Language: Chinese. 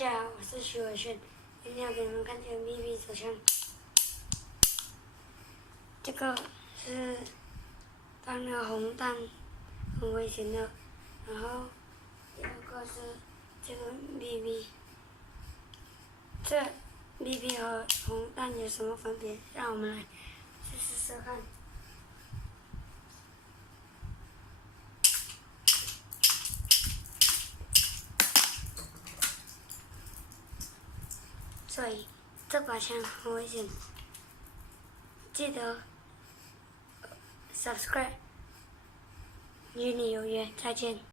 家好，我是徐伟轩，今天要给你们看这个 BB 手枪。这个是当那个红弹很危险的，然后第二个是这个 BB。这 BB 和红弹有什么分别？让我们来试试看。所以这把枪很危险，记得subscribe，与你有约，再见。